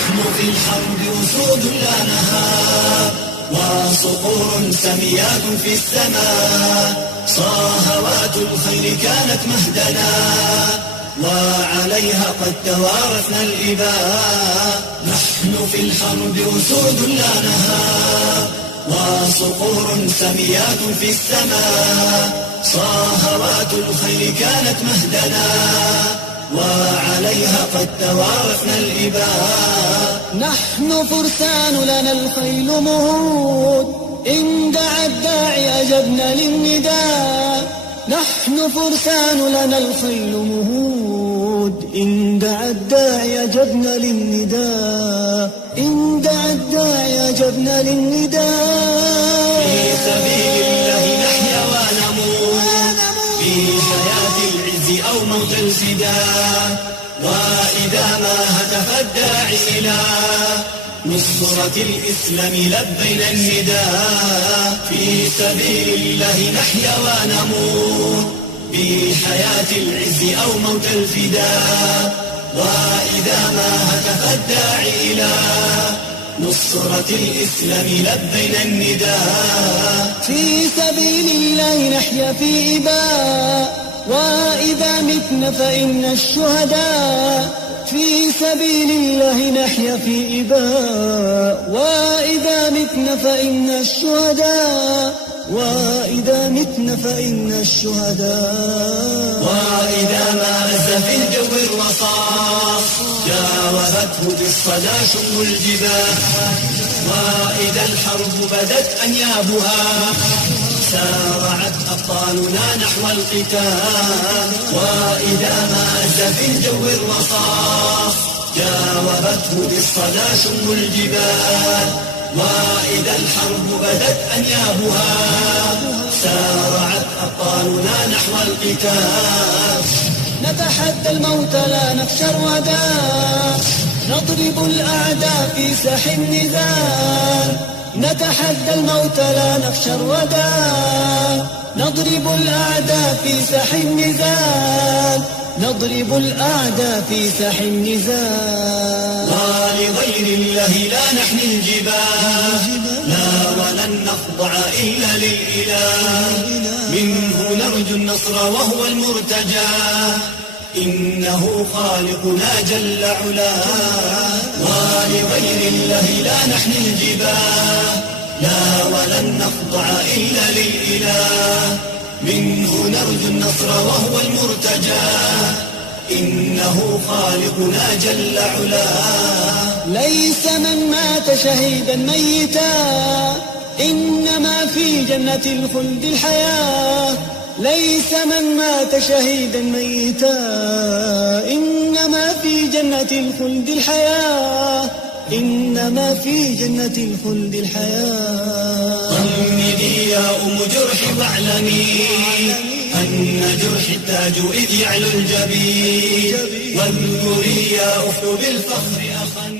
نحن في الحرب أسود لا نهاب، وصقور سميات في السماء، صاهوات الخير كانت مهدنا، وعليها قد توارثنا الإباء. نحن في الحرب أسود لا نهاب، وصقور سميات في السماء، صاهوات الخير كانت مهدنا، وعليها قد توارثنا الإباء. نحن فرسان لنا الخيل مهود، إن دعا الداعي أجبنا للنداء. نحن فرسان لنا الخيل مهود، إن دعا الداعي أجبنا للنداء. إن دعا الداعي أجبنا للنداء. في سبيل الله نحيا ونموت، في حياة العز أو موت الفداء. وإذا ما هتف الداعي إلى نصرة الإسلام لبينا النداء. في سبيل الله نحيا ونموت، في حياة العز أو موت الفداء. وإذا ما هتف الداعي إلى نصرة الإسلام لبينا النداء. في سبيل الله نحيا في إباء، وإذا متنا فإن الشهداء. في سبيل الله نحيا في إباء، وإذا متنا فإن الشهداء. وإذا متنا فإن الشهداء. وإذا ما أز في الجو الرصاص، جاوزته بالصدى شم الجبال. وإذا الحرب بدت أنيابها، سارعت أبطالنا نحو القتال. وإذا ما أز في الجو الرصاص، جاوبته بالصدى شم الجبال. وإذا الحرب بدت أنيابها، سارعت أبطالنا نحو القتال. نتحدى الموت لا نخشى الردى، نضرب الأعداء في ساح النزال. نتحدى الموت لا نخشى الردى، نضرب الأعداء في ساح النزال. نضرب الأعداء في ساح النزال. ولغير الله لا نحمي الجبال، لا ولن نخضع إلا للإله. منه نرجو النصر وهو المرتجى، إنه خالقنا جل علاه. ولغير الله لا نحمي الجبال، لا ولن نخضع إلا للإله. منه نرجو النصر وهو المرتجى، إنه خالقنا جل علاه. ليس من مات شهيدا ميتا، إنما في جنة الخلد الحياة. ليس من مات شهيدا ميتا، إنما في جنة الخلد الحياة. إنما في جنة الخلد الحياة. طمني يا أم جرح واعلمي أن جرحي التاج إذ يعلو الجبين. واذكري يا أخت بالفخر أخا